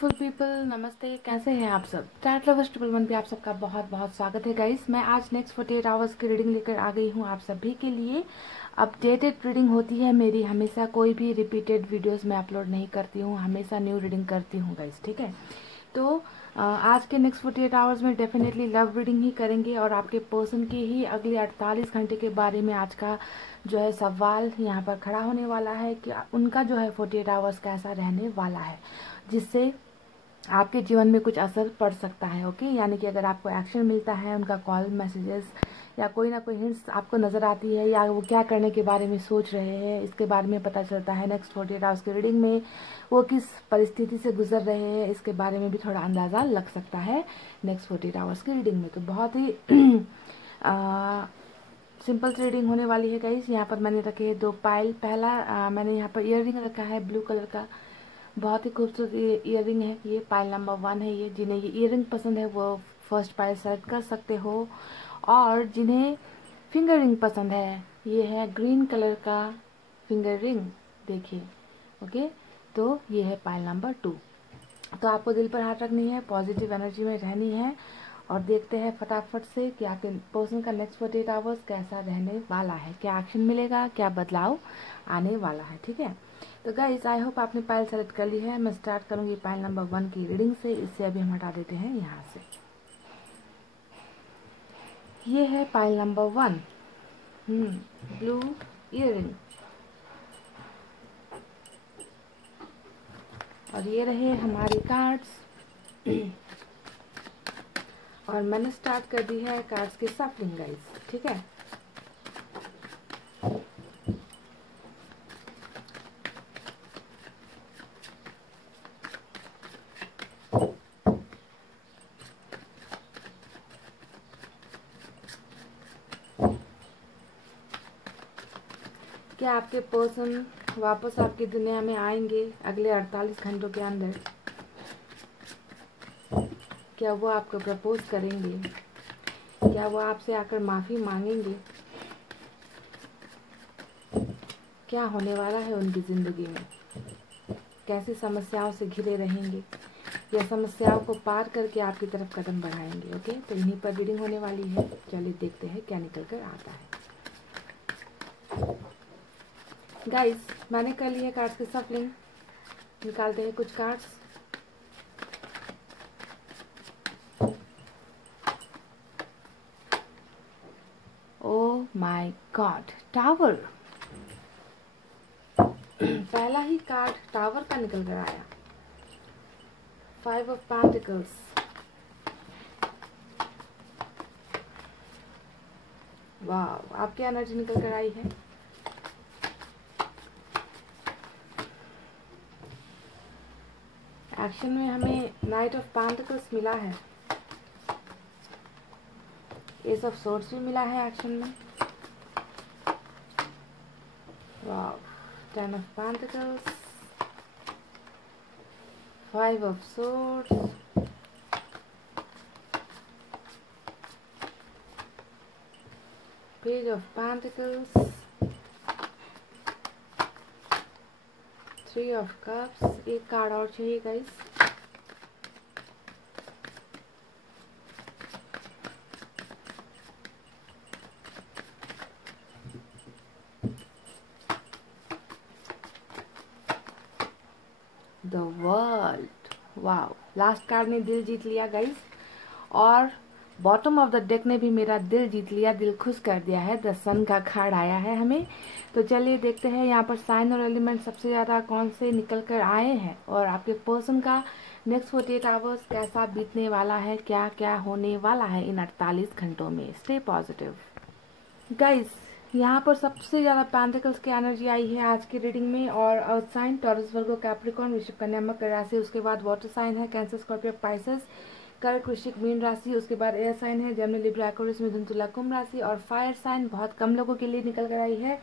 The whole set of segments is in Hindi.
ब्यूटीफुल पीपल, नमस्ते। कैसे हैं आप सब? टैट लवर्स ट्रिपल वन पे आप सबका बहुत बहुत स्वागत है गाइस। मैं आज नेक्स्ट 48 आवर्स की रीडिंग लेकर आ गई हूँ आप सभी के लिए। अपडेटेड रीडिंग होती है मेरी हमेशा, कोई भी रिपीटेड वीडियोस मैं अपलोड नहीं करती हूँ, हमेशा न्यू रीडिंग करती हूँ गाइस, ठीक है। तो आज के नेक्स्ट 48 आवर्स में डेफिनेटली लव रीडिंग ही करेंगे और आपके पर्सन के ही अगले 48 घंटे के बारे में आज का जो है सवाल यहाँ पर खड़ा होने वाला है कि उनका जो है 48 आवर्स कैसा रहने वाला है, जिससे आपके जीवन में कुछ असर पड़ सकता है। ओके, यानी कि अगर आपको एक्शन मिलता है, उनका कॉल मैसेजेस या कोई ना कोई हिंट्स आपको नजर आती है, या वो क्या करने के बारे में सोच रहे हैं, इसके बारे में पता चलता है नेक्स्ट 48 आवर्स की रीडिंग में। वो किस परिस्थिति से गुजर रहे हैं, इसके बारे में भी थोड़ा अंदाजा लग सकता है नेक्स्ट 48 आवर्स की रीडिंग में। तो बहुत ही सिंपल सी रीडिंग होने वाली है गाइस। यहाँ पर मैंने रखे हैं 2 पायल। पहला मैंने यहाँ पर ईयररिंग रखा है ब्लू कलर का, बहुत ही खूबसूरत ईयररिंग है ये। पायल नंबर 1 है ये। जिन्हें ये ईयररिंग पसंद है वो फर्स्ट पायल सेलेक्ट कर सकते हो, और जिन्हें फिंगर रिंग पसंद है, ये है ग्रीन कलर का फिंगर रिंग, देखिए। ओके, तो ये है पायल नंबर 2। तो आपको दिल पर हाथ रखनी है, पॉजिटिव एनर्जी में रहनी है, और देखते हैं फटाफट से कि आपके पर्सन का नेक्स्ट 48 आवर्स कैसा रहने वाला है, क्या एक्शन मिलेगा, क्या बदलाव आने वाला है, ठीक है। तो गाइस, आई होप आपने पायल सेलेक्ट कर ली है। मैं स्टार्ट करूंगी पायल नंबर 1 की रीडिंग से। इससे अभी हम हटा देते हैं यहाँ से। ये है पायल नंबर 1, ब्लू ईयररिंग, और ये रहे हमारे कार्ड्स। और मैंने स्टार्ट कर दी है कार्ड्स की सफलिंग गाइस, ठीक है। क्या आपके पर्सन वापस आपकी दुनिया में आएंगे अगले 48 घंटों के अंदर? क्या वो आपको प्रपोज करेंगे? क्या वो आपसे आकर माफी मांगेंगे? क्या होने वाला है उनकी जिंदगी में? कैसी समस्याओं से घिरे रहेंगे, या समस्याओं को पार करके आपकी तरफ कदम बढ़ाएंगे? ओके, तो इन्हीं पर रीडिंग होने वाली है। चलिए देखते हैं क्या निकल कर आता है। गाइस, मैंने कर ली है कार्ड्स की सफलिंग। निकालते हैं कुछ cards. Oh my God, tower. पहला ही कार्ड टावर का निकल कर आया। 5 ऑफ पेंटिकल्स, वाह, आपकी एनर्जी निकल कर आई है। एक्शन में हमें नाइट ऑफ पेंटिकल्स मिला है, एस ऑफ सोर्ड्स भी मिला है एक्शन में, वाह, 10 of pentacles, 5 of swords, page of pentacles, 3 of cups. एक कार्ड और चाहिए guys. The world, wow, last card ने दिल जीत लिया गाइस, और बॉटम ऑफ द डेक ने भी मेरा दिल जीत लिया, दिल खुश कर दिया है। द सन का कार्ड आया है हमें। तो चलिए देखते हैं यहाँ पर साइन और एलिमेंट सबसे ज्यादा कौन से निकल कर आए हैं, और आपके पर्सन का नेक्स्ट 48 आवर्स कैसा बीतने वाला है, क्या क्या होने वाला है इन 48 घंटों में। Stay positive guys. यहाँ पर सबसे ज्यादा पेंटिकल्स की एनर्जी आई है आज की रीडिंग में, और earth sign Taurus Virgo Capricorn वृश्चिक कन्या मकर राशि, उसके बाद वाटर साइन है कैंसर स्कॉर्पियो पाइसेस कर्क वृश्चिक मीन राशि, उसके बाद एयर साइन है जेमिनी लिब्रा एक्वेरियस मिथुन तुला कुंभ राशि, और फायर साइन बहुत कम लोगों के लिए निकल कर आई है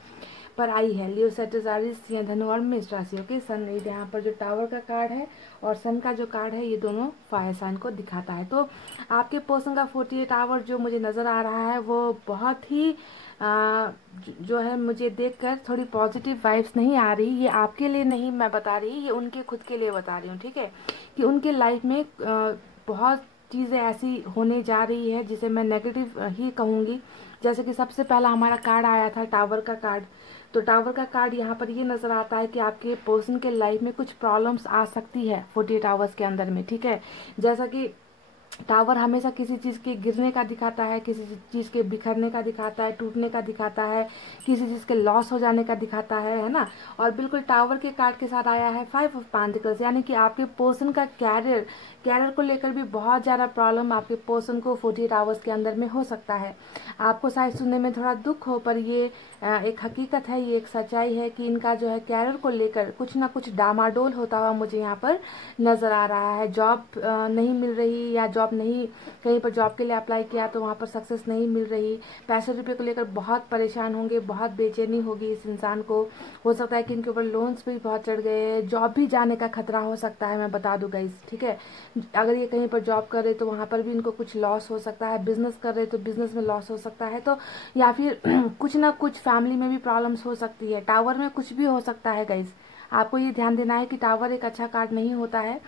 पर आई है। लियो, सैजिटेरियस, सिंह, धनु और मेष राशि। ओके, सन यहाँ पर जो टावर का कार्ड है और सन का जो कार्ड है ये दोनों फायर साइन को दिखाता है। तो आपके पर्सन का 48 आवर जो मुझे नज़र आ रहा है वो बहुत ही जो है मुझे देखकर थोड़ी पॉजिटिव वाइब्स नहीं आ रही। ये आपके लिए नहीं मैं बता रही, ये उनके खुद के लिए बता रही हूँ, ठीक है, कि उनके लाइफ में बहुत चीज़ें ऐसी होने जा रही है जिसे मैं नेगेटिव ही कहूँगी। जैसे कि सबसे पहला हमारा कार्ड आया था टावर का कार्ड। तो टावर का कार्ड यहाँ पर ये नज़र आता है कि आपके पर्सन के लाइफ में कुछ प्रॉब्लम्स आ सकती है 48 आवर्स के अंदर में, ठीक है। जैसा कि टावर हमेशा किसी चीज़ के गिरने का दिखाता है, किसी चीज़ के बिखरने का दिखाता है, टूटने का दिखाता है, किसी चीज़ के लॉस हो जाने का दिखाता है ना। और बिल्कुल टावर के कार्ड के साथ आया है 5 ऑफ पेंटिकल्स, यानी कि आपके पर्सन का कैरियर को लेकर भी बहुत ज़्यादा प्रॉब्लम आपके पर्सन को 48 आवर्स के अंदर में हो सकता है। आपको शायद सुनने में थोड़ा दुख हो, पर ये एक हकीकत है, ये एक सच्चाई है कि इनका जो है कैरियर को लेकर कुछ ना कुछ डामाडोल होता हुआ मुझे यहाँ पर नज़र आ रहा है। जॉब नहीं मिल रही, या जॉब नहीं, कहीं पर जॉब के लिए अप्लाई किया तो वहाँ पर सक्सेस नहीं मिल रही, पैसे रुपये को लेकर बहुत परेशान होंगे, बहुत बेचैनी होगी इस इंसान को। हो सकता है कि इनके ऊपर लोन्स भी बहुत चढ़ गए, जॉब भी जाने का खतरा हो सकता है, मैं बता दूँ गाइस, ठीक है। अगर ये कहीं पर जॉब कर रहे तो वहाँ पर भी इनको कुछ लॉस हो सकता है, बिजनेस कर रहे तो बिजनेस में लॉस हो सकता है, तो या फिर कुछ ना कुछ फैमिली में भी प्रॉब्लम्स हो सकती है। टावर में कुछ भी हो सकता है गाइस, आपको ये ध्यान देना है कि टावर एक अच्छा कार्ड नहीं होता है।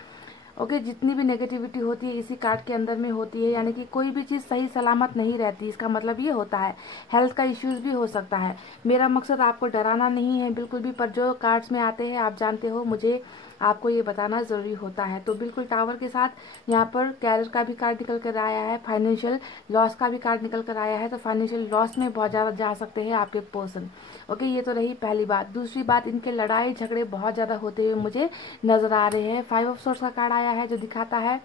ओके, जितनी भी नेगेटिविटी होती है इसी कार्ड के अंदर में होती है, यानी कि कोई भी चीज़ सही सलामत नहीं रहती। इसका मतलब ये होता है हेल्थ का इश्यूज भी हो सकता है। मेरा मकसद आपको डराना नहीं है बिल्कुल भी, पर जो कार्ड्स में आते हैं आप जानते हो, मुझे आपको ये बताना ज़रूरी होता है। तो बिल्कुल टावर के साथ यहाँ पर कैरियर का भी कार्ड निकल कर आया है, फाइनेंशियल लॉस का भी कार्ड निकल कर आया है। तो फाइनेंशियल लॉस में बहुत ज़्यादा जा सकते हैं आपके पर्सन। ओके, ये तो रही पहली बात। दूसरी बात, इनके लड़ाई झगड़े बहुत ज़्यादा होते हुए मुझे नज़र आ रहे हैं। 5 ऑफ सोर्ड्स का कार्ड आया है जो दिखाता है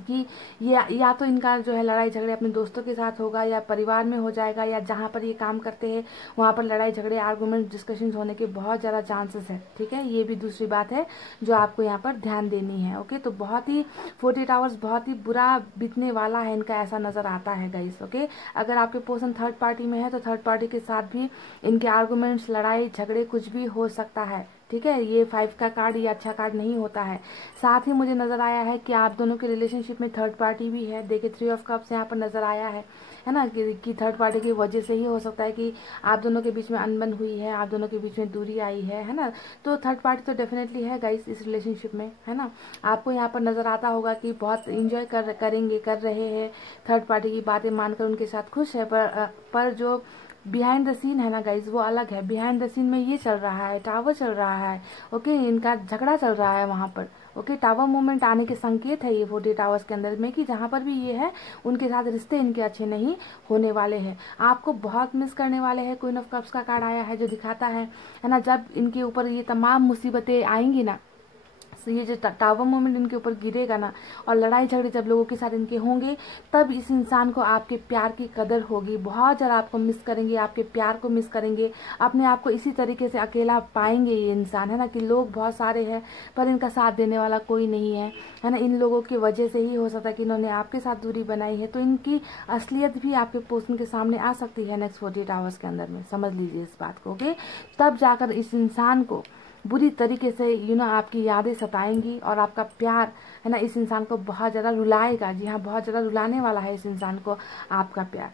कि ये या तो इनका जो है लड़ाई झगड़े अपने दोस्तों के साथ होगा, या परिवार में हो जाएगा, या जहाँ पर ये काम करते हैं वहाँ पर लड़ाई झगड़े, आर्गुमेंट, डिस्कशंस होने के बहुत ज़्यादा चांसेस है, ठीक है। ये भी दूसरी बात है जो आपको यहाँ पर ध्यान देनी है। ओके, तो बहुत ही 48 आवर्स बहुत ही बुरा बीतने वाला है इनका, ऐसा नज़र आता है गाइस। ओके, अगर आपके पर्सन थर्ड पार्टी में है तो थर्ड पार्टी के साथ भी इनके आर्गुमेंट्स, लड़ाई झगड़े कुछ भी हो सकता है, ठीक है। ये 5 का कार्ड ये अच्छा कार्ड नहीं होता है। साथ ही मुझे नजर आया है कि आप दोनों के रिलेशनशिप में थर्ड पार्टी भी है। देखिए 3 ऑफ कप्स यहाँ पर नजर आया है ना, कि थर्ड पार्टी की वजह से ही हो सकता है कि आप दोनों के बीच में अनबन हुई है, आप दोनों के बीच में दूरी आई है ना। तो थर्ड पार्टी तो डेफिनेटली है गाइस इस रिलेशनशिप में, है ना। आपको यहाँ पर नजर आता होगा कि बहुत इंजॉय कर रहे हैं, थर्ड पार्टी की बातें मानकर उनके साथ खुश है, पर जो बिहाइंड द सीन है ना गाइज वो अलग है। बिहाइंड द सीन में ये चल रहा है, टावर चल रहा है। ओके, इनका झगड़ा चल रहा है वहां पर। ओके, टावर मूवमेंट आने के संकेत है ये 48 आवर्स के अंदर में, कि जहां पर भी ये है उनके साथ रिश्ते इनके अच्छे नहीं होने वाले हैं, आपको बहुत मिस करने वाले हैं। क्वीन ऑफ कप्स का कार्ड आया है जो दिखाता है ना, जब इनके ऊपर ये तमाम मुसीबतें आएंगी ना, ये जो टावर मोमेंट इनके ऊपर गिरेगा ना, और लड़ाई झगड़े जब लोगों के साथ इनके होंगे, तब इस इंसान को आपके प्यार की कदर होगी। बहुत ज़्यादा आपको मिस करेंगे, आपके प्यार को मिस करेंगे, अपने आप को इसी तरीके से अकेला पाएंगे ये इंसान, है ना, कि लोग बहुत सारे हैं पर इनका साथ देने वाला कोई नहीं है ना। इन लोगों की वजह से ही हो सकता है कि इन्होंने आपके साथ दूरी बनाई है। तो इनकी असलियत भी आपके पर्सन के सामने आ सकती है नेक्स्ट 48 आवर्स के अंदर में, समझ लीजिए इस बात को। ओके, तब जाकर इस इंसान को बुरी तरीके से आपकी यादें सताएंगी, और आपका प्यार है ना इस इंसान को बहुत ज़्यादा रुलाएगा। जी हाँ, बहुत ज़्यादा रुलाने वाला है इस इंसान को आपका प्यार।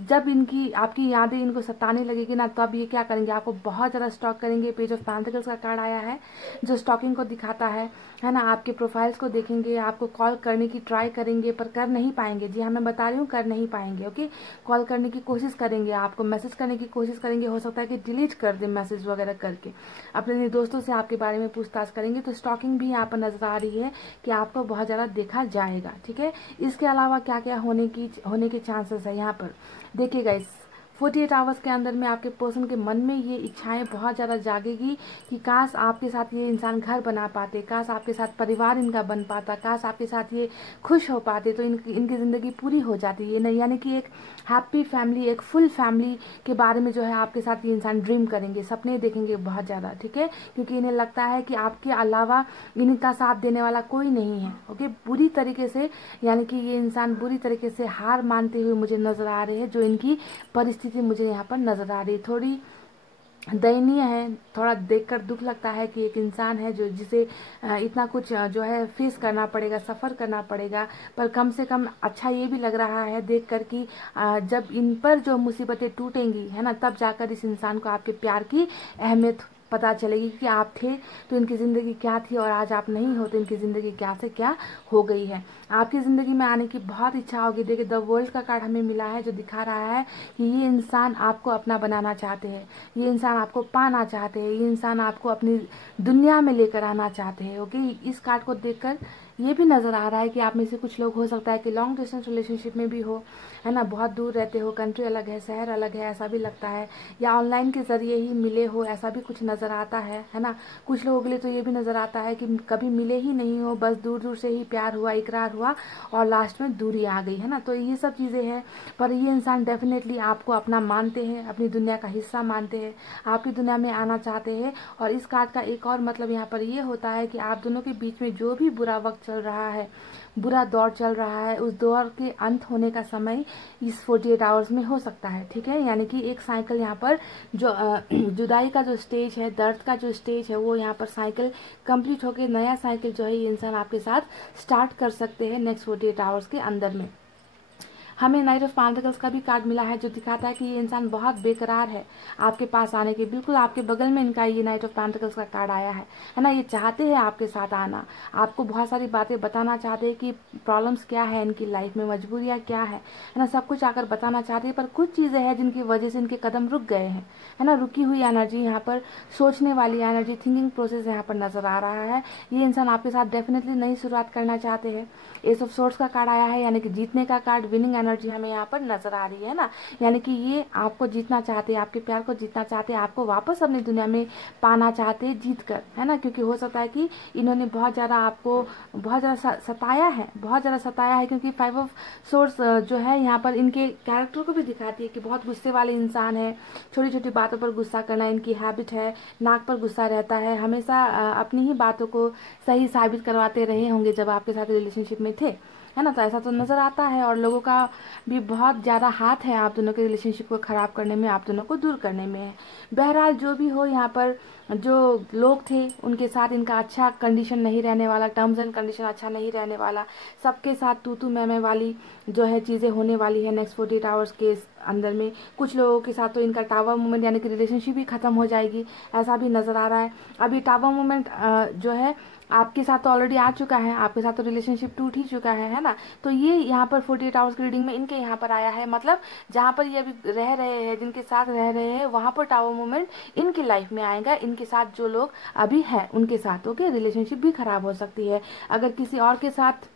जब आपकी यादें इनको सताने लगेगी ना, तब ये क्या करेंगे, आपको बहुत ज़्यादा स्टॉक करेंगे। पेज ऑफ पेंटिकल्स का कार्ड आया है जो स्टॉकिंग को दिखाता है ना। आपके प्रोफाइल्स को देखेंगे, आपको कॉल करने की ट्राई करेंगे पर कर नहीं पाएंगे। जी हाँ, मैं बता रही हूँ, कर नहीं पाएंगे। ओके, कॉल करने की कोशिश करेंगे, आपको मैसेज करने की कोशिश करेंगे, हो सकता है कि डिलीट कर दे मैसेज वगैरह करके, अपने दोस्तों से आपके बारे में पूछताछ करेंगे। तो स्टॉकिंग भी यहाँ पर नजर आ रही है कि आपको बहुत ज्यादा देखा जाएगा, ठीक है। इसके अलावा क्या क्या होने के चांसेस है यहाँ पर देखिएगा। इस 48 आवर्स के अंदर में आपके पर्सन के मन में ये इच्छाएं बहुत ज़्यादा जागेगी कि काश आपके साथ ये इंसान घर बना पाते, काश आपके साथ परिवार इनका बन पाता, काश आपके साथ ये खुश हो पाते, तो इनकी ज़िंदगी पूरी हो जाती है। यानी कि एक हैप्पी फैमिली, एक फुल फैमिली के बारे में जो है आपके साथ ये इंसान ड्रीम करेंगे, सपने देखेंगे बहुत ज़्यादा, ठीक है। क्योंकि इन्हें लगता है कि आपके अलावा इनका साथ देने वाला कोई नहीं है। ओके, बुरी तरीके से, यानी कि ये इंसान बुरी तरीके से हार मानते हुए मुझे नजर आ रहे हैं। जो इनकी परिस्थिति मुझे यहाँ पर नजर आ रही है, थोड़ी दयनीय है। थोड़ा देखकर दुख लगता है कि एक इंसान है जो जिसे इतना कुछ जो है फेस करना पड़ेगा, सफ़र करना पड़ेगा। पर कम से कम अच्छा ये भी लग रहा है देखकर कि जब इन पर जो मुसीबतें टूटेंगी, है ना, तब जाकर इस इंसान को आपके प्यार की अहमियत पता चलेगी कि आप थे तो इनकी ज़िंदगी क्या थी, और आज आप नहीं हो तो इनकी ज़िंदगी क्या से क्या हो गई है। आपकी ज़िंदगी में आने की बहुत इच्छा होगी। देखिए, द वर्ल्ड का कार्ड हमें मिला है जो दिखा रहा है कि ये इंसान आपको अपना बनाना चाहते हैं, ये इंसान आपको पाना चाहते हैं, ये इंसान आपको अपनी दुनिया में लेकर आना चाहते हैं। ओके, इस कार्ड को देखकर ये भी नज़र आ रहा है कि आप में से कुछ लोग हो सकता है कि लॉन्ग डिस्टेंस रिलेशनशिप में भी हो, है ना, बहुत दूर रहते हो, कंट्री अलग है, शहर अलग है, ऐसा भी लगता है, या ऑनलाइन के ज़रिए ही मिले हो, ऐसा भी कुछ नज़र आता है ना। कुछ लोगों के लिए तो ये भी नज़र आता है कि कभी मिले ही नहीं हो, बस दूर दूर से ही प्यार हुआ, इकरार हुआ और लास्ट में दूरी आ गई, है ना। तो ये सब चीज़ें हैं, पर ये इंसान डेफिनेटली आपको अपना मानते हैं, अपनी दुनिया का हिस्सा मानते हैं, आपकी दुनिया में आना चाहते हैं। और इस कार्ड का एक और मतलब यहाँ पर ये होता है कि आप दोनों के बीच में जो भी बुरा वक्त चल रहा है, बुरा दौर चल रहा है, उस दौर के अंत होने का समय इस 48 आवर्स में हो सकता है। ठीक है, यानी कि एक साइकिल यहाँ पर जो जुदाई का जो स्टेज है, दर्द का जो स्टेज है, वो यहाँ पर साइकिल कंप्लीट होकर नया साइकिल जो है ये इंसान आपके साथ स्टार्ट कर सकते हैं नेक्स्ट 48 आवर्स के अंदर में। हमें नाइट ऑफ पेंटिकल्स का भी कार्ड मिला है जो दिखाता है कि ये इंसान बहुत बेकरार है आपके पास आने के। बिल्कुल आपके बगल में इनका ये नाइट ऑफ पेंटिकल्स का कार्ड आया है ना। ये चाहते हैं आपके साथ आना, आपको बहुत सारी बातें बताना चाहते हैं कि प्रॉब्लम्स क्या है इनकी लाइफ में, मजबूरियाँ क्या है ना, सब कुछ आकर बताना चाहते हैं। पर कुछ चीज़ें हैं जिनकी वजह से इनके कदम रुक गए हैं, है ना। रुकी हुई एनर्जी यहाँ पर, सोचने वाली एनर्जी, थिंकिंग प्रोसेस यहाँ पर नजर आ रहा है। ये इंसान आपके साथ डेफिनेटली नई शुरुआत करना चाहते हैं। एस ऑफ सोर्ड्स का कार्ड आया है, यानी कि जीतने का कार्ड, विनिंग एनर्जी हमें यहाँ पर नजर आ रही है ना। यानी कि ये आपको जीतना चाहते हैं, आपके प्यार को जीतना चाहते हैं, आपको वापस अपनी दुनिया में पाना चाहते हैं जीत कर, है ना। क्योंकि हो सकता है कि इन्होंने बहुत ज़्यादा आपको बहुत ज़्यादा सताया है, बहुत ज़्यादा सताया है। क्योंकि 5 ऑफ सोर्ड्स जो है यहाँ पर इनके कैरेक्टर को भी दिखाती है कि बहुत गुस्से वाले इंसान है, छोटी छोटी बातों पर गुस्सा करना इनकी हैबिट है, नाक पर गुस्सा रहता है, हमेशा अपनी ही बातों को सही साबित करवाते रहे होंगे जब आपके साथ रिलेशनशिप में थे, है ना। तो ऐसा तो नजर आता है। और लोगों का भी बहुत ज़्यादा हाथ है आप दोनों के रिलेशनशिप को ख़राब करने में, आप दोनों को दूर करने में है। बहरहाल जो भी हो, यहाँ पर जो लोग थे उनके साथ इनका अच्छा कंडीशन नहीं रहने वाला, टर्म्स एंड कंडीशन अच्छा नहीं रहने वाला। सबके साथ तू मैं वाली जो है चीज़ें होने वाली है नेक्स्ट 48 आवर्स के अंदर में। कुछ लोगों के साथ तो इनका टावर मूवमेंट यानी कि रिलेशनशिप ही खत्म हो जाएगी, ऐसा भी नजर आ रहा है। अभी टावर मूवमेंट जो है आपके साथ तो ऑलरेडी आ चुका है, आपके साथ तो रिलेशनशिप टूट ही चुका है ना। तो ये यहाँ पर 48 आवर्स की रीडिंग में इनके यहाँ पर आया है। मतलब जहाँ पर ये अभी रह रहे हैं, जिनके साथ रह रहे हैं, वहाँ पर टावर मूवमेंट इनकी लाइफ में आएगा। इनके साथ जो लोग अभी है उनके साथ ओके रिलेशनशिप भी खराब हो सकती है। अगर किसी और के साथ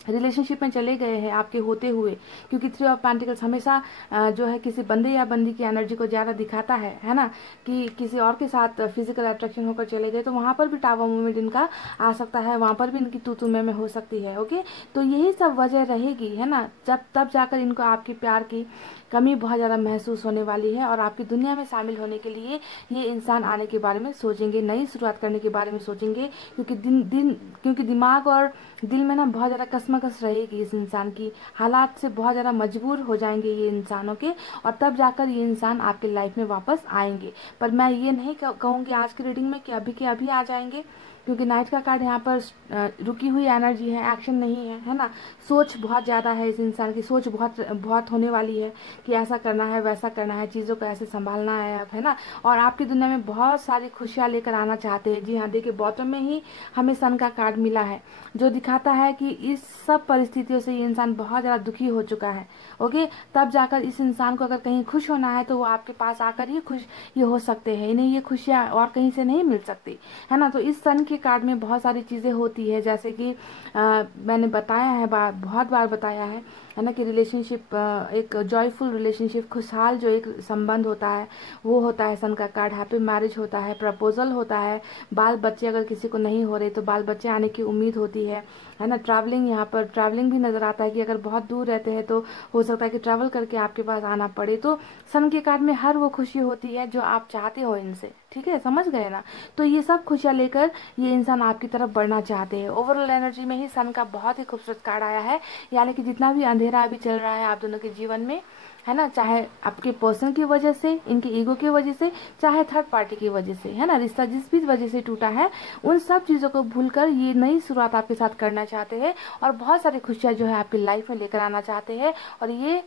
रिलेशनशिप में चले गए हैं आपके होते हुए, क्योंकि 3 ऑफ पेंटिकल्स हमेशा जो है किसी बंदे या बंदी की एनर्जी को ज़्यादा दिखाता है ना, कि किसी और के साथ फिजिकल अट्रैक्शन होकर चले गए, तो वहाँ पर भी टावर मूवमेंट इनका आ सकता है, वहाँ पर भी इनकी तू में हो सकती है। ओके, तो यही सब वजह रहेगी, है ना, तब जाकर इनको आपके प्यार की कमी बहुत ज़्यादा महसूस होने वाली है। और आपकी दुनिया में शामिल होने के लिए ये इंसान आने के बारे में सोचेंगे, नई शुरुआत करने के बारे में सोचेंगे। क्योंकि दिमाग और दिल में ना बहुत ज़्यादा कसमकस रहेगी इस इंसान की, हालात से बहुत ज़्यादा मजबूर हो जाएंगे ये इंसानों के, और तब जाकर ये इंसान आपके लाइफ में वापस आएंगे। पर मैं ये नहीं कहूँगी आज की रीडिंग में कि अभी के अभी आ जाएंगे, क्योंकि नाइट का कार्ड यहाँ पर रुकी हुई एनर्जी है, एक्शन नहीं है ना। सोच बहुत ज़्यादा है, इस इंसान की सोच बहुत होने वाली है कि ऐसा करना है, वैसा करना है, चीज़ों को ऐसे संभालना है अब, है ना। और आपकी दुनिया में बहुत सारी खुशियाँ लेकर आना चाहते हैं। जी हाँ, देखिए बॉटम में ही हमें सन का कार्ड मिला है जो दिखाता है कि इस सब परिस्थितियों से ये इंसान बहुत ज़्यादा दुखी हो चुका है। ओके, तब जाकर इस इंसान को अगर कहीं खुश होना है तो वो आपके पास आकर ही खुश ये हो सकते हैं, इन्हें ये खुशियाँ और कहीं से नहीं मिल सकती, है ना। तो इस सन के कार्ड में बहुत सारी चीज़ें होती है, जैसे कि मैंने बताया है, बहुत बार बताया है ना, कि रिलेशनशिप एक जॉयफुल रिलेशनशिप, खुशहाल जो एक संबंध होता है वो होता है सन का कार्ड। हैप्पी मैरिज होता है, प्रपोजल होता है, बाल बच्चे अगर किसी को नहीं हो रहे तो बाल बच्चे आने की उम्मीद होती है ना। ट्रैवलिंग, यहाँ पर ट्रैवलिंग भी नजर आता है कि अगर बहुत दूर रहते हैं तो हो सकता है कि ट्रैवल करके आपके पास आना पड़े। तो सन के कार्ड में हर वो खुशी होती है जो आप चाहते हो इनसे, ठीक है, समझ गए ना। तो ये सब खुशियाँ लेकर ये इंसान आपकी तरफ बढ़ना चाहते हैं। ओवरऑल एनर्जी में ही सन का बहुत ही खूबसूरत कार्ड आया है, यानी कि जितना भी अंधेरा अभी चल रहा है आप दोनों के जीवन में, है ना, चाहे आपके पर्सन की वजह से, इनके ईगो की वजह से, चाहे थर्ड पार्टी की वजह से, है ना, रिश्ता जिस भी वजह से टूटा है, उन सब चीज़ों को भूलकर ये नई शुरुआत आपके साथ करना चाहते हैं और बहुत सारी खुशियाँ जो है आपकी लाइफ में लेकर आना चाहते हैं। और ये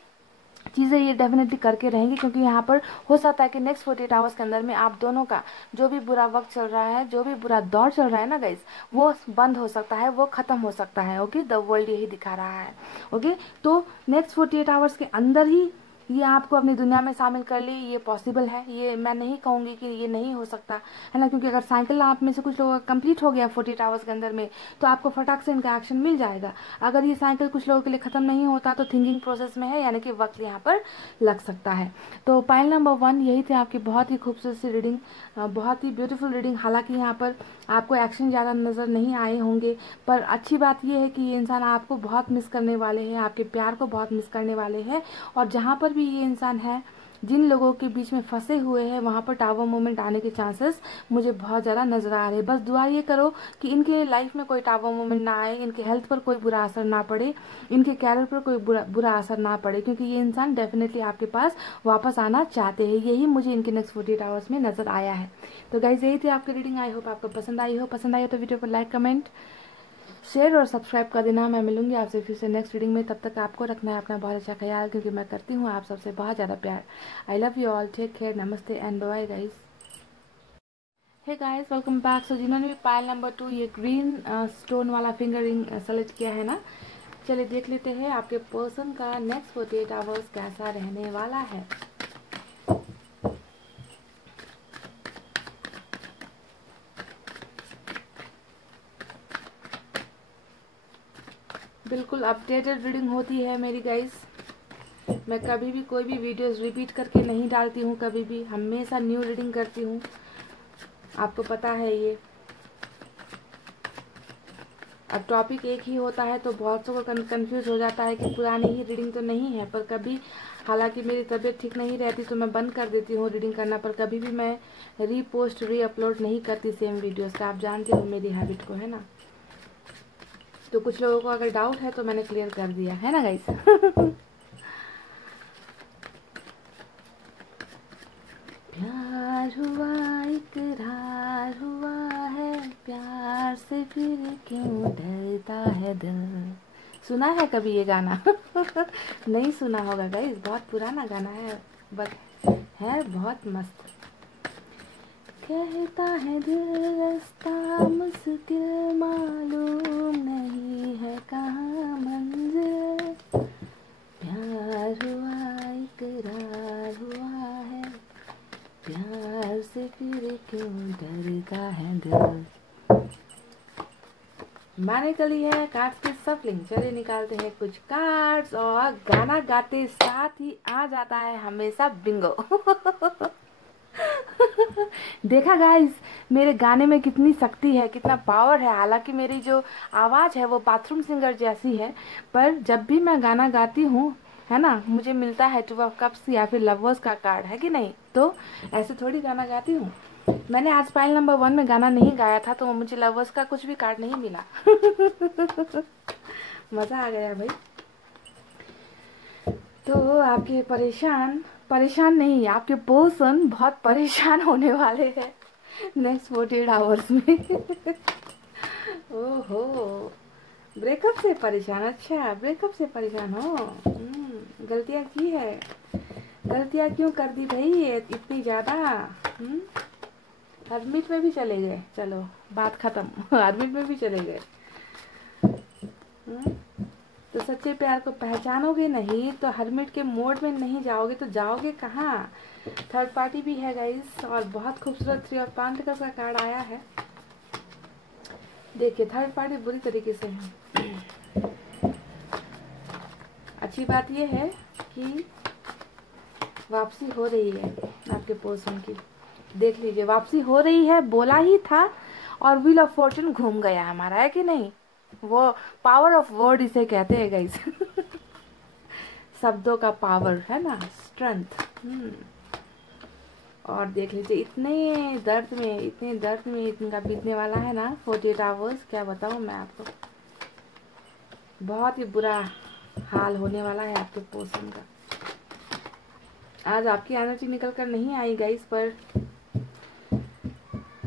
चीज़ें ये डेफिनेटली करके रहेंगे, क्योंकि यहाँ पर हो सकता है कि नेक्स्ट 48 आवर्स के अंदर में आप दोनों का जो भी बुरा वक्त चल रहा है, जो भी बुरा दौर चल रहा है ना गाइस, वो बंद हो सकता है, वो खत्म हो सकता है। ओके, द वर्ल्ड यही दिखा रहा है। ओके, तो नेक्स्ट 48 आवर्स के अंदर ही ये आपको अपनी दुनिया में शामिल कर ली, ये पॉसिबल है। ये मैं नहीं कहूँगी कि ये नहीं हो सकता, है ना, क्योंकि अगर साइकिल आप में से कुछ लोगों का कंप्लीट हो गया 48 आवर्स के अंदर में, तो आपको फटाक से इनका एक्शन मिल जाएगा। अगर ये साइकिल कुछ लोगों के लिए खत्म नहीं होता तो थिंकिंग प्रोसेस में है, यानी कि वक्त यहाँ पर लग सकता है। तो पाइल नंबर 1 यही थे आपकी बहुत ही खूबसूरत सी रीडिंग, बहुत ही ब्यूटीफुल रीडिंग। हालांकि यहाँ पर आपको एक्शन ज़्यादा नज़र नहीं आए होंगे, पर अच्छी बात यह है कि ये इंसान आपको बहुत मिस करने वाले हैं, आपके प्यार को बहुत मिस करने वाले हैं। और जहाँ पर भी ये इंसान है, जिन लोगों के बीच में फंसे हुए हैं, वहाँ पर टावर मोमेंट आने के चांसेस मुझे बहुत ज़्यादा नजर आ रहे हैं। बस दुआ ये करो कि इनके लाइफ में कोई टावर मोमेंट ना आए, इनके हेल्थ पर कोई बुरा असर ना पड़े, इनके कैरियर पर कोई बुरा असर ना पड़े, क्योंकि ये इंसान डेफिनेटली आपके पास वापस आना चाहते हैं। यही मुझे इनके नेक्स्ट 48 आवर्स में नजर आया है। तो गाइज यही थी आपकी रीडिंग। आई होप आपको पसंद आई हो। पसंद आई हो तो वीडियो को लाइक, कमेंट, शेयर और सब्सक्राइब कर देना। मैं मिलूंगी आपसे फिर से नेक्स्ट रीडिंग में। तब तक आपको रखना है अपना बहुत अच्छा ख्याल, क्योंकि मैं करती हूँ आप सबसे बहुत ज़्यादा प्यार। I love you all, take care, नमस्ते and bye guys. Hey guys, welcome back. So जिन्होंने भी पायल नंबर 2 ये ग्रीन स्टोन वाला फिंगर रिंग सेलेक्ट किया है ना, चलिए देख लेते हैं आपके पर्सन का नेक्स्ट 48 आवर्स कैसा रहने वाला है। बिल्कुल अपडेटेड रीडिंग होती है मेरी गाइस। मैं कभी भी कोई भी वीडियोस रिपीट करके नहीं डालती हूँ, कभी भी हमेशा न्यू रीडिंग करती हूँ, आपको पता है ये। अब टॉपिक एक ही होता है तो बहुत सौ को कंफ्यूज हो जाता है कि पुरानी ही रीडिंग तो नहीं है। पर कभी, हालांकि मेरी तबीयत ठीक नहीं रहती तो मैं बंद कर देती हूँ रीडिंग करना, पर कभी भी मैं रीपोस्ट रीअपलोड नहीं करती सेम वीडियोस का। आप जानते हो मेरी हैबिट को, है ना। तो कुछ लोगों को अगर डाउट है तो मैंने क्लियर कर दिया है ना गाइस। प्यार हुआ इकरार हुआ है, प्यार से फिर क्यों डरता है दिल। सुना है कभी ये गाना? नहीं सुना होगा गाइस, बहुत पुराना गाना है, बट है बहुत मस्त। कहता है दिल रास्ता मुश्किल, मालूम नहीं है कहाँ मंजिल, प्यार हुआ इकरार हुआ है, प्यार से फिर क्यों डरता है दिल। मैंने कली है कार्ड्स की सफलिंग। चलिए निकालते हैं कुछ कार्ड्स, और गाना गाते साथ ही आ जाता है हमेशा बिंगो। देखा गाइस, मेरे गाने में कितनी शक्ति है, कितना पावर है। हालांकि मेरी जो आवाज़ है वो बाथरूम सिंगर जैसी है, पर जब भी मैं गाना गाती हूँ, है ना, मुझे मिलता है 2 ऑफ कप्स या फिर लवर्स का कार्ड, है कि नहीं। तो ऐसे थोड़ी गाना गाती हूँ। मैंने आज पाइल नंबर 1 में गाना नहीं गाया था तो मुझे लवर्स का कुछ भी कार्ड नहीं मिला। मज़ा आ गया भाई। तो आपके परेशान नहीं, आपके पर्सन बहुत परेशान होने वाले हैं नेक्स्ट 48 आवर्स में। ओहो, ब्रेकअप से परेशान? अच्छा, ब्रेकअप से परेशान हो। गलतियाँ की है, गलतियाँ क्यों कर दी भाई इतनी ज़्यादा? हरमिट में भी चले गए, चलो बात खत्म। हरमिट में भी चले गए। तो सच्चे प्यार को पहचानोगे नहीं तो हरमिट के मोड में नहीं जाओगे तो जाओगे कहाँ? थर्ड पार्टी भी है गाइस, और बहुत खूबसूरत 3 ऑफ पेंटिकल्स का कार्ड आया है। देखिए, थर्ड पार्टी बुरी तरीके से है। अच्छी बात यह है कि वापसी हो रही है आपके पर्सन की। देख लीजिए, वापसी हो रही है, बोला ही था, और व्हील ऑफ फॉर्चून घूम गया हमारा, है कि नहीं। वो पावर ऑफ वर्ड इसे कहते हैं गाइस। शब्दों का पावर, है ना, स्ट्रेंथ। और देख लीजिए, इतने दर्द में इनका बीतने वाला है ना 48 आवर्स, क्या बताऊं मैं आपको। बहुत ही बुरा हाल होने वाला है आपके पर्सन का। आज आपकी एनर्जी निकल कर नहीं आई गाइस, पर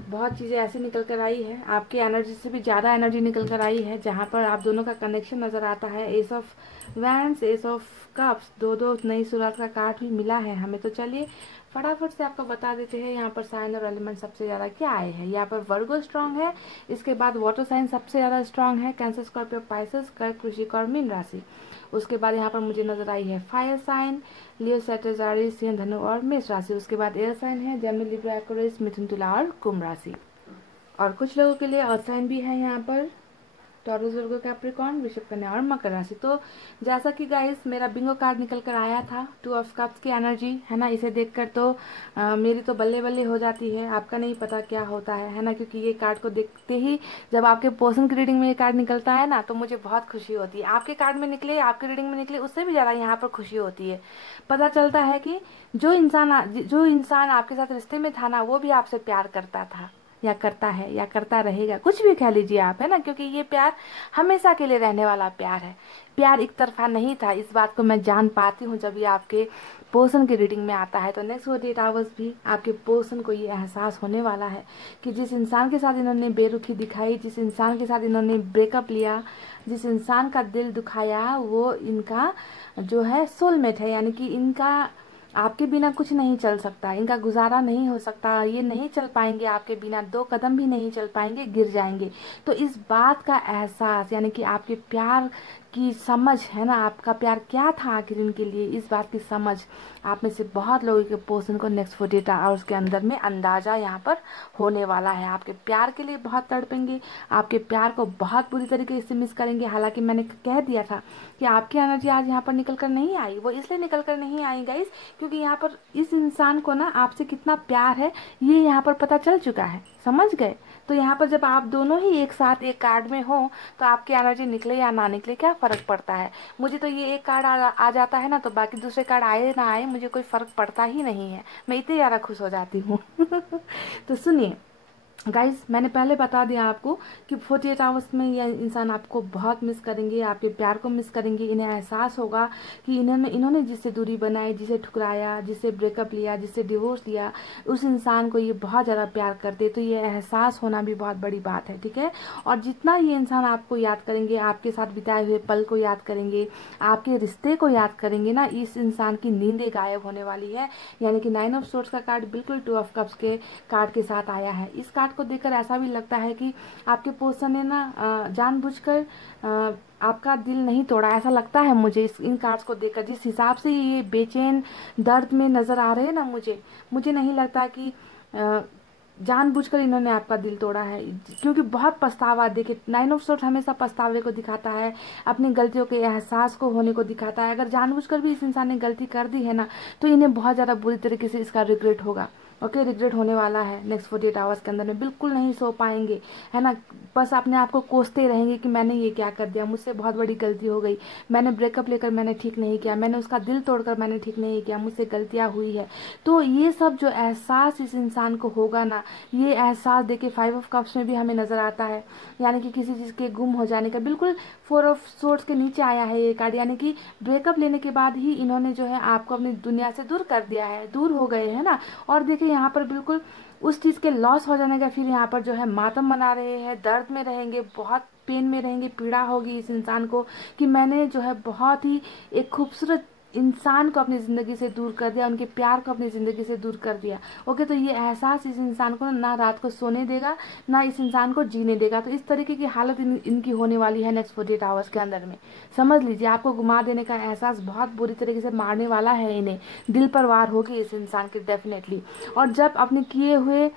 बहुत चीज़ें ऐसी निकल कर आई है, आपकी एनर्जी से भी ज़्यादा एनर्जी निकल कर आई है, जहाँ पर आप दोनों का कनेक्शन नज़र आता है। S of wands, S of cups, दो नई शुरुआत का कार्ड भी मिला है हमें। तो चलिए फटाफट से आपको बता देते हैं यहाँ पर साइन और एलिमेंट सबसे ज़्यादा क्या आए हैं। यहाँ पर वर्गो स्ट्रांग है, इसके बाद वाटर साइन सबसे ज़्यादा स्ट्रांग है, कैंसर, स्कॉर्पियो, पाइसेस, कर्क, वृश्चिक और मीन राशि। उसके बाद यहाँ पर मुझे नजर आई है फायर साइन, लियो, सैजिटेरियस, सिंह, धनु और मेष राशि। उसके बाद एयर साइन है, जेमिनी, लिब्रा, एक्वेरियस, मिथुन, तुला और कुंभ राशि। और कुछ लोगों के लिए अर्थ साइन भी है यहाँ पर, टॉरस, वर्गो, कैप्रिकॉर्न, वृषभ, कन्या और मकर राशि। तो जैसा कि गाइस मेरा बिंगो कार्ड निकल कर आया था, 2 ऑफ कप्स की एनर्जी है ना, इसे देखकर तो मेरी तो बल्ले बल्ले हो जाती है। आपका नहीं पता क्या होता है ना, क्योंकि ये कार्ड को देखते ही जब आपके पर्सन की रीडिंग में ये कार्ड निकलता है ना, तो मुझे बहुत खुशी होती है। आपके कार्ड में निकले, आपकी रीडिंग में निकले, उससे भी ज़्यादा यहाँ पर खुशी होती है। पता चलता है कि जो इंसान आपके साथ रिश्ते में था ना, वो भी आपसे प्यार करता था, या करता है, या करता रहेगा, कुछ भी कह लीजिए आप, है ना, क्योंकि ये प्यार हमेशा के लिए रहने वाला प्यार है। प्यार एक तरफा नहीं था, इस बात को मैं जान पाती हूँ जब ये आपके पर्सन की रीडिंग में आता है। तो नेक्स्ट 48 आवर्स भी आपके पर्सन को ये एहसास होने वाला है कि जिस इंसान के साथ इन्होंने बेरुखी दिखाई, जिस इंसान के साथ इन्होंने ब्रेकअप लिया, जिस इंसान का दिल दुखाया, वो इनका जो है सोलमेट है, यानी कि इनका आपके बिना कुछ नहीं चल सकता, इनका गुजारा नहीं हो सकता, ये नहीं चल पाएंगे आपके बिना, 2 कदम भी नहीं चल पाएंगे, गिर जाएंगे। तो इस बात का एहसास, यानी कि आपके प्यार की समझ है ना, आपका प्यार क्या था आखिर इनके लिए, इस बात की समझ आप में से बहुत लोगों के पर्सन को नेक्स्ट 48 आवर्स के अंदर में अंदाजा यहाँ पर होने वाला है। आपके प्यार के लिए बहुत तड़पेंगे, आपके प्यार को बहुत बुरी तरीके से मिस करेंगे। हालांकि मैंने कह दिया था कि आपकी एनर्जी आज यहाँ पर निकल कर नहीं आई, वो इसलिए निकल कर नहीं आई गाइस, क्योंकि यहाँ पर इस इंसान को ना आपसे कितना प्यार है ये यहाँ पर पता चल चुका है, समझ गए। तो यहाँ पर जब आप दोनों ही एक साथ एक कार्ड में हो, तो आपकी एनर्जी निकले या ना निकले क्या फर्क पड़ता है। मुझे तो ये एक कार्ड आ जाता है ना, तो बाकी दूसरे कार्ड आए ना आए मुझे कोई फर्क पड़ता ही नहीं है, मैं इतनी ज़्यादा खुश हो जाती हूँ। तो सुनिए गाइस, मैंने पहले बता दिया आपको कि 48 आवर्स में ये इंसान आपको बहुत मिस करेंगे, आपके प्यार को मिस करेंगे। इन्हें एहसास होगा कि इन्होंने जिससे दूरी बनाई, जिसे ठुकराया, जिसे ब्रेकअप लिया, जिसे डिवोर्स दिया, उस इंसान को ये बहुत ज़्यादा प्यार करते। तो ये एहसास होना भी बहुत बड़ी बात है, ठीक है। और जितना ये इंसान आपको याद करेंगे, आपके साथ बिताए हुए पल को याद करेंगे, आपके रिश्ते को याद करेंगे ना, इस इंसान की नींदें गायब होने वाली है। यानी कि 9 ऑफ सोर्ड्स का कार्ड बिल्कुल 2 ऑफ कप्स के कार्ड के साथ आया है। इस कार्ड को देखकर ऐसा भी लगता है कि आपके पर्सन ने ना जानबूझकर आपका दिल नहीं तोड़ा, ऐसा लगता है मुझे इन कार्ड्स को देखकर। जिस हिसाब से ये बेचैन दर्द में नजर आ रहे हैं ना, मुझे नहीं लगता कि जानबूझकर इन्होंने आपका दिल तोड़ा है, क्योंकि बहुत पछतावा। देखिए 9 ऑफ सोर्ड्स हमेशा पछतावे को दिखाता है, अपनी गलतियों के एहसास को होने को दिखाता है। अगर जानबूझकर भी इस इंसान ने गलती कर दी है ना, तो इन्हें बहुत ज़्यादा बुरी तरीके से इसका रिग्रेट होगा। ओके, रिग्रेट होने वाला है नेक्स्ट 48 आवर्स के अंदर में। बिल्कुल नहीं सो पाएंगे, है ना, बस अपने आप को कोसते रहेंगे कि मैंने ये क्या कर दिया, मुझसे बहुत बड़ी गलती हो गई, मैंने ब्रेकअप लेकर मैंने ठीक नहीं किया, मैंने उसका दिल तोड़कर मैंने ठीक नहीं किया, मुझसे गलतियां हुई है। तो ये सब जो एहसास इस इंसान को होगा ना, ये एहसास देखिए 5 ऑफ कप्स में भी हमें नजर आता है, यानी कि किसी चीज के गुम हो जाने का। बिल्कुल 4 ऑफ सोर्ड्स के नीचे आया है ये कार्ड, यानी कि ब्रेकअप लेने के बाद ही इन्होंने जो है आपको अपनी दुनिया से दूर कर दिया है, दूर हो गए है ना। और देखिए यहाँ पर बिल्कुल उस चीज के लॉस हो जाने का फिर यहाँ पर जो है मातम मना रहे हैं, दर्द में रहेंगे, बहुत पेन में रहेंगे, पीड़ा होगी इस इंसान को कि मैंने जो है बहुत ही एक खूबसूरत इंसान को अपनी जिंदगी से दूर कर दिया, उनके प्यार को अपनी जिंदगी से दूर कर दिया। ओके, तो ये एहसास इस इंसान को ना रात को सोने देगा, ना इस इंसान को जीने देगा। तो इस तरीके की हालत इनकी होने वाली है नेक्स्ट 48 आवर्स के अंदर में। समझ लीजिए, आपको गुमा देने का एहसास बहुत बुरी तरीके से मारने वाला है, इन्हें दिल पर वार होगी इस इंसान की डेफिनेटली। और जब अपने किए हुए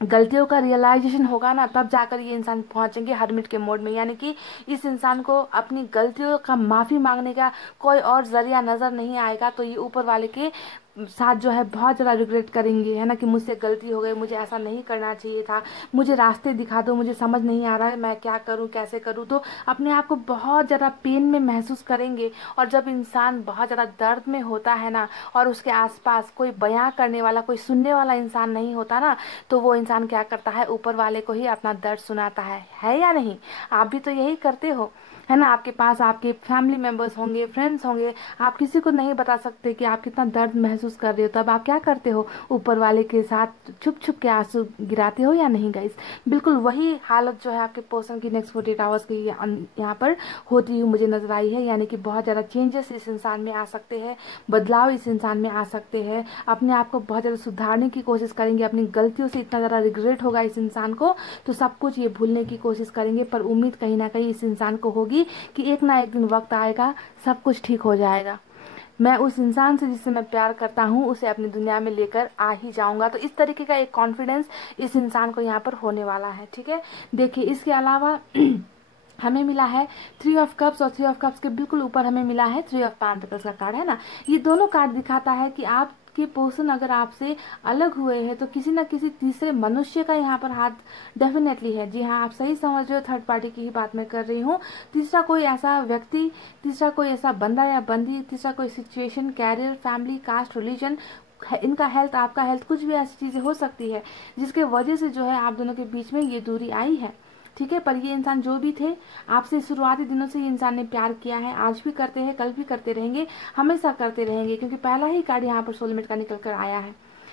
गलतियों का रियलाइजेशन होगा ना, तब जाकर ये इंसान पहुंचेंगे हरमिट के मोड में। यानी कि इस इंसान को अपनी गलतियों का माफी मांगने का कोई और जरिया नजर नहीं आएगा। तो ये ऊपर वाले के साथ जो है बहुत ज़्यादा रिग्रेट करेंगे, है ना, कि मुझसे गलती हो गई, मुझे ऐसा नहीं करना चाहिए था, मुझे रास्ते दिखा दो, मुझे समझ नहीं आ रहा है मैं क्या करूं, कैसे करूं। तो अपने आप को बहुत ज़्यादा पेन में महसूस करेंगे। और जब इंसान बहुत ज़्यादा दर्द में होता है ना, और उसके आसपास कोई बयां करने वाला, कोई सुनने वाला इंसान नहीं होता ना, तो वो इंसान क्या करता है, ऊपर वाले को ही अपना दर्द सुनाता है या नहीं। आप भी तो यही करते हो। है ना। आपके पास आपके फैमिली मेंबर्स होंगे, फ्रेंड्स होंगे, आप किसी को नहीं बता सकते कि आप कितना दर्द महसूस कर रहे हो, तब आप क्या करते हो, ऊपर वाले के साथ छुप छुप के आंसू गिराते हो या नहीं गाइस। बिल्कुल वही हालत जो है आपके पर्सन की नेक्स्ट 48 आवर्स की यहाँ पर होती हुई मुझे नजर आई है। यानी कि बहुत ज़्यादा चेंजेस इस इंसान में आ सकते हैं, बदलाव इस इंसान में आ सकते हैं, अपने आप को बहुत ज़्यादा सुधारने की कोशिश करेंगे, अपनी गलतियों से इतना ज़्यादा रिग्रेट होगा इस इंसान को, तो सब कुछ ये भूलने की कोशिश करेंगे। पर उम्मीद कहीं ना कहीं इस इंसान को होगी कि एक ना एक दिन वक्त आएगा, सब कुछ ठीक हो जाएगा, मैं उस इंसान से जिससे मैं प्यार करता हूँ उसे अपनी दुनिया में लेकर आ ही जाऊंगा। तो इस तरीके का एक कॉन्फिडेंस इस इंसान को यहाँ पर होने वाला है। ठीक है, देखिए इसके अलावा हमें मिला है 3 ऑफ कप्स, और 3 ऑफ कप्स के बिल्कुल ऊपर हमें मिला है 3 ऑफ पेंटिकल्स का कार्ड, है ना। ये दोनों कार्ड दिखाता है कि आप कि पर्सन अगर आपसे अलग हुए हैं तो किसी न किसी तीसरे मनुष्य का यहाँ पर हाथ डेफिनेटली है। जी हाँ, आप सही समझ रहे हो, थर्ड पार्टी की ही बात मैं कर रही हूँ। तीसरा कोई ऐसा व्यक्ति, तीसरा कोई ऐसा बंदा या बंदी, तीसरा कोई situation, career, family, caste, religion, इनका हेल्थ, आपका हेल्थ, कुछ भी ऐसी चीजें हो सकती है जिसके वजह से जो है आप दोनों के बीच में ये दूरी आई है। ठीक है, पर ये इंसान जो भी थे, आपसे शुरुआती दिनों से ये इंसान ने प्यार किया है, आज भी करते हैं, कल भी करते रहेंगे, हमेशा करते रहेंगे, क्योंकि पहला ही कार्ड यहाँ पर सोलमेट का निकल कर आया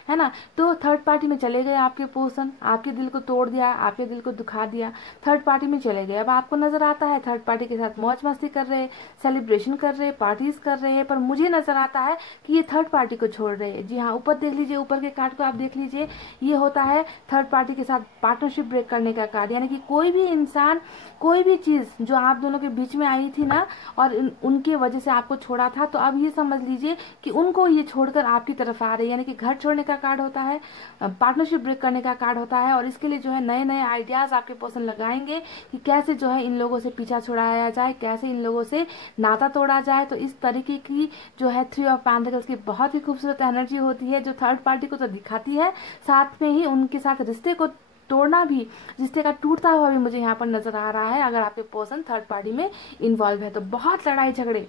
है ना। तो थर्ड पार्टी में चले गए आपके पर्सन, आपके दिल को तोड़ दिया, आपके दिल को दुखा दिया, थर्ड पार्टी में चले गए। अब आपको नजर आता है थर्ड पार्टी के साथ मौज मस्ती कर रहे, सेलिब्रेशन कर रहे, पार्टीज कर रहे हैं, पर मुझे नजर आता है कि ये थर्ड पार्टी को छोड़ रहे हैं। जी हाँ, ऊपर देख लीजिए, ऊपर के कार्ड को आप देख लीजिए, ये होता है थर्ड पार्टी के साथ पार्टनरशिप ब्रेक करने का कार्ड। यानी कि कोई भी इंसान, कोई भी चीज जो आप दोनों के बीच में आई थी ना, और उनके वजह से आपको छोड़ा था, तो अब ये समझ लीजिए कि उनको ये छोड़कर आपकी तरफ आ रहे हैं। यानी कि घर छोड़ने का कार्ड होता है, पार्टनरशिप ब्रेक करने का कार्ड होता है, और इसके लिए जो है नए नए आइडियाज आपके पर्सन लगाएंगे कि कैसे जो है इन लोगों से पीछा छुड़ाया जाए, कैसे इन लोगों से नाता तोड़ा जाए। तो इस तरीके की जो है 3 ऑफ पेंटिकल्स की बहुत ही खूबसूरत एनर्जी होती है, जो थर्ड पार्टी को तो दिखाती है, साथ में ही उनके साथ रिश्ते को तोड़ना भी, रिश्ते का टूटता हुआ भी मुझे यहाँ पर नजर आ रहा है। अगर आपके पर्सन थर्ड पार्टी में इन्वॉल्व है तो बहुत लड़ाई झगड़े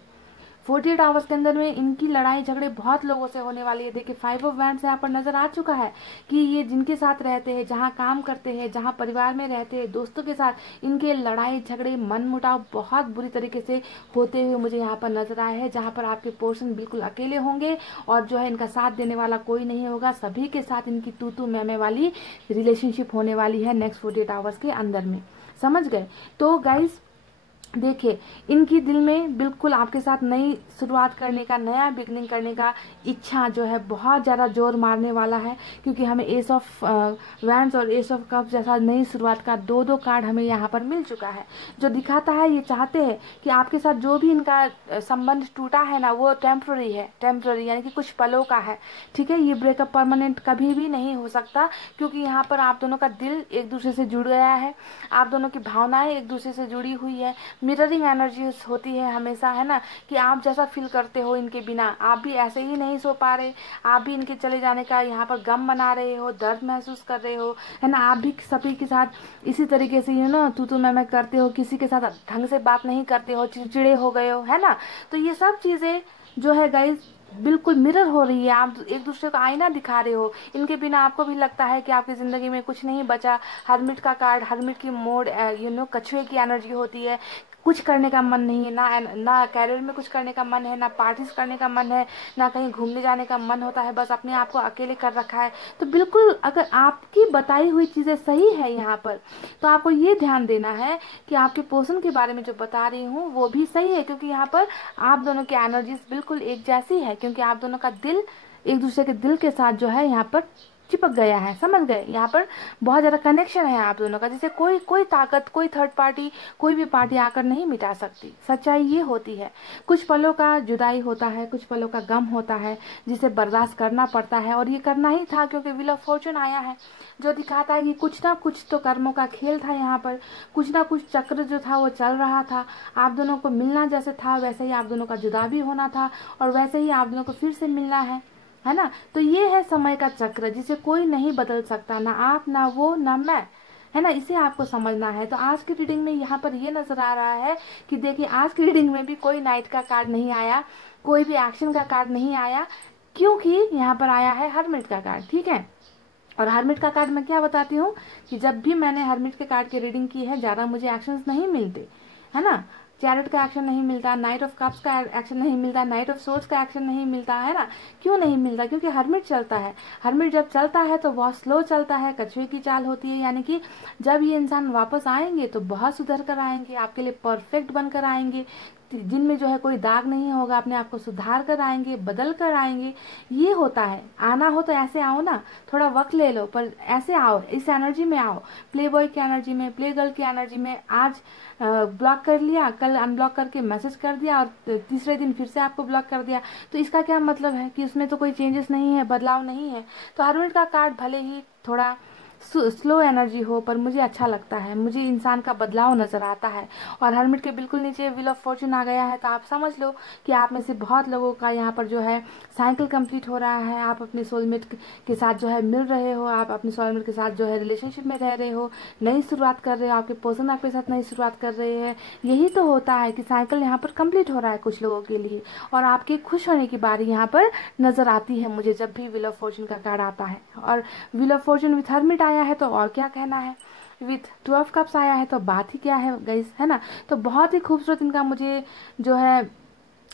48 आवर्स के अंदर में इनकी लड़ाई झगड़े बहुत लोगों से होने वाली है। देखिए 5 ऑफ वैंड्स यहाँ पर नजर आ चुका है कि ये जिनके साथ रहते हैं, जहाँ काम करते हैं, जहाँ परिवार में रहते हैं, दोस्तों के साथ, इनके लड़ाई झगड़े, मन मुटाव बहुत बुरी तरीके से होते हुए मुझे यहाँ पर नजर आए हैं, जहाँ पर आपके पर्सन बिल्कुल अकेले होंगे और जो है इनका साथ देने वाला कोई नहीं होगा। सभी के साथ इनकी तू तू मैं वाली रिलेशनशिप होने वाली है नेक्स्ट 48 आवर्स के अंदर में, समझ गए। तो गाइज देखिए, इनकी दिल में बिल्कुल आपके साथ नई शुरुआत करने का, नया बिगनिंग करने का इच्छा जो है बहुत ज़्यादा जोर मारने वाला है, क्योंकि हमें एस ऑफ वैंड्स और एस ऑफ कप जैसा नई शुरुआत का दो दो कार्ड हमें यहाँ पर मिल चुका है, जो दिखाता है, ये चाहते हैं कि आपके साथ जो भी इनका संबंध टूटा है ना, वो टेम्प्ररी है, टेम्प्ररी यानी कि कुछ पलों का है। ठीक है, ये ब्रेकअप परमानेंट कभी भी नहीं हो सकता, क्योंकि यहाँ पर आप दोनों का दिल एक दूसरे से जुड़ गया है, आप दोनों की भावनाएं एक दूसरे से जुड़ी हुई है, मिररिंग एनर्जी होती है हमेशा, है ना, कि आप जैसा फील करते हो इनके बिना, आप भी ऐसे ही नहीं सो पा रहे, आप भी इनके चले जाने का यहाँ पर गम मना रहे हो, दर्द महसूस कर रहे हो, है ना, आप भी सभी के साथ इसी तरीके से तू मैं करते हो, किसी के साथ ढंग से बात नहीं करते हो, चिड़चिड़े हो गए हो, है ना। तो ये सब चीजें जो है गाइज बिल्कुल मिरर हो रही है, आप एक दूसरे को आईना दिखा रहे हो। इनके बिना आपको भी लगता है कि आपकी जिंदगी में कुछ नहीं बचा। हरमिट का कार्ड, हरमिट की मोड, कछुए की एनर्जी होती है, कुछ करने का मन नहीं है, ना कैरियर में कुछ करने का मन है, ना पार्टीज करने का मन है, ना कहीं घूमने जाने का मन होता है, बस अपने आप को अकेले कर रखा है। तो बिल्कुल अगर आपकी बताई हुई चीजें सही है यहाँ पर, तो आपको ये ध्यान देना है कि आपके पर्सन के बारे में जो बता रही हूँ वो भी सही है, क्योंकि यहाँ पर आप दोनों की एनर्जीज बिल्कुल एक जैसी है, क्योंकि आप दोनों का दिल एक दूसरे के दिल के साथ जो है यहाँ पर चिपक गया है, समझ गए। यहाँ पर बहुत ज्यादा कनेक्शन है आप दोनों का, जिसे कोई ताकत, कोई थर्ड पार्टी, कोई भी पार्टी आकर नहीं मिटा सकती। सच्चाई ये होती है, कुछ पलों का जुदाई होता है, कुछ पलों का गम होता है, जिसे बर्दाश्त करना पड़ता है, और ये करना ही था, क्योंकि व्हील ऑफ फॉर्चून आया है, जो दिखाता है कि कुछ ना कुछ तो कर्मों का खेल था यहाँ पर, कुछ ना कुछ चक्र जो था वो चल रहा था। आप दोनों को मिलना जैसे था वैसे ही आप दोनों का जुदा भी होना था, और वैसे ही आप दोनों को फिर से मिलना है ना। तो ये है समय का चक्र, जिसे कोई नहीं बदल सकता, ना आप, ना वो, ना मैं, है ना, इसे आपको समझना है। तो आज की रीडिंग में यहाँ पर ये नजर आ रहा है कि देखिए, आज की रीडिंग में भी कोई नाइट का कार्ड नहीं आया, कोई भी एक्शन का कार्ड नहीं आया, क्योंकि यहाँ पर आया है हरमिट का कार्ड। ठीक है, और हरमिट का कार्ड मैं क्या बताती हूँ कि जब भी मैंने हरमिट के कार्ड की रीडिंग की है, ज्यादा मुझे एक्शंस नहीं मिलते, है ना, चैरिट का एक्शन नहीं मिलता, नाइट ऑफ कप्स का एक्शन नहीं मिलता, नाइट ऑफ सोर्ड्स का एक्शन नहीं मिलता है ना। क्यों नहीं मिलता? क्योंकि हर्मिट चलता है। हर्मिट जब चलता है तो बहुत स्लो चलता है, कछुए की चाल होती है, यानी कि जब ये इंसान वापस आएंगे तो बहुत सुधर कर आएंगे, आपके लिए परफेक्ट बनकर आएंगे, जिनमें जो है कोई दाग नहीं होगा, अपने आप को सुधार कर आएंगे, बदल कर आएंगे। ये होता है। आना हो तो ऐसे आओ ना, थोड़ा वक्त ले लो, पर ऐसे आओ, इस एनर्जी में आओ, प्ले बॉय की एनर्जी में, प्ले गर्ल की एनर्जी में। आज ब्लॉक कर लिया, कल अनब्लॉक करके मैसेज कर दिया और तीसरे दिन फिर से आपको ब्लॉक कर दिया, तो इसका क्या मतलब है कि उसमें तो कोई चेंजेस नहीं है, बदलाव नहीं है। तो हर्मिट का कार्ड भले ही थोड़ा स्लो एनर्जी हो, पर मुझे अच्छा लगता है, मुझे इंसान का बदलाव नजर आता है। और हर्मिट के बिल्कुल नीचे व्हील ऑफ फॉर्चून आ गया है, तो आप समझ लो कि आप में से बहुत लोगों का यहाँ पर जो है साइकिल कंप्लीट हो रहा है। आप अपने सोलमेट के साथ जो है मिल रहे हो, आप अपने सोलमेट के साथ जो है रिलेशनशिप में रह रहे हो, नई शुरुआत कर रहे हो, आपके पर्सन आपके साथ नई शुरुआत कर रहे हैं। यही तो होता है कि साइकिल यहाँ पर कंप्लीट हो रहा है कुछ लोगों के लिए, और आपके खुश होने की बारी यहाँ पर नजर आती है मुझे जब भी व्हील ऑफ फॉर्चून का कार्ड आता है। और wheel of Fortune with hermit आया है तो और क्या कहना है, विथ 12 कप्स आया है तो बात ही क्या है गाइस, है ना। तो बहुत ही खूबसूरत इनका मुझे जो है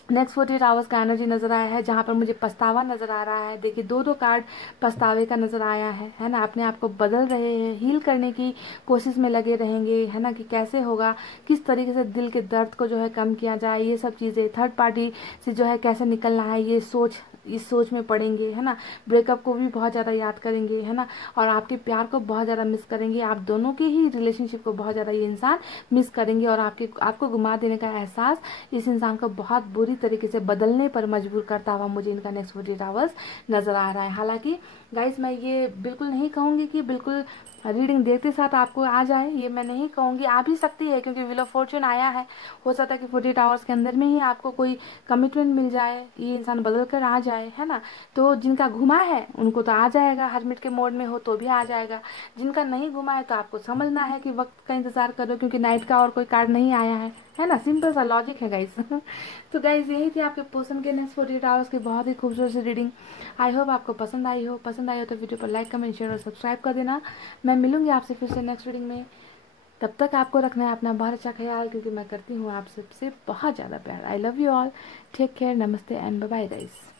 नेक्स्ट 48 आवर्स का एनर्जी नजर आया है, जहां पर मुझे पछतावा नजर आ रहा है। देखिए दो कार्ड पछतावे का नजर आया है ना। अपने आप को बदल रहे हैं, हील करने की कोशिश में लगे रहेंगे, है ना, कि कैसे होगा, किस तरीके से दिल के दर्द को जो है कम किया जाए, ये सब चीजें, थर्ड पार्टी से जो है कैसे निकलना है, ये इस सोच में पड़ेंगे, है ना। ब्रेकअप को भी बहुत ज्यादा याद करेंगे, है ना, और आपके प्यार को बहुत ज्यादा मिस करेंगे। आप दोनों के ही रिलेशनशिप को बहुत ज्यादा ये इंसान मिस करेंगे, और आपको गुमा देने का एहसास इस इंसान को बहुत बुरी तरीके से बदलने पर मजबूर करता हुआ मुझे इनका नेक्स्ट 48 आवर्स नजर आ रहा है। हालांकि गाइस मैं ये बिल्कुल नहीं कहूंगी कि बिल्कुल रीडिंग देखते साथ आपको आ जाए, ये मैं नहीं कहूंगी। आ भी सकती है क्योंकि व्हील ऑफ फॉर्चून आया है, हो सकता है कि 48 आवर्स के अंदर में ही आपको कोई कमिटमेंट मिल जाए, ये इंसान बदल कर आ जाए, है ना। तो जिनका घुमा है उनको तो आ जाएगा, हर्मिट के मोड में हो तो भी आ जाएगा। जिनका नहीं घुमा है तो आपको समझना है कि वक्त का इंतजार करो, क्योंकि नाइट का और कोई कार्ड नहीं आया है ना। सिंपल सा लॉजिक है गाइस। तो गाइस यही थी आपके पर्सन के नेक्स्ट 48 आवर्स की बहुत ही खूबसूरत सी रीडिंग। आई होप आपको पसंद आई हो तो वीडियो पर लाइक, कमेंट, शेयर और सब्सक्राइब कर देना। मैं मिलूंगी आपसे फिर से नेक्स्ट रीडिंग में। तब तक आपको रखना है अपना बहुत अच्छा ख्याल, क्योंकि मैं करती हूँ आप सबसे बहुत ज़्यादा प्यार। I love you all, take care, नमस्ते एंड बाय बाय गाइस।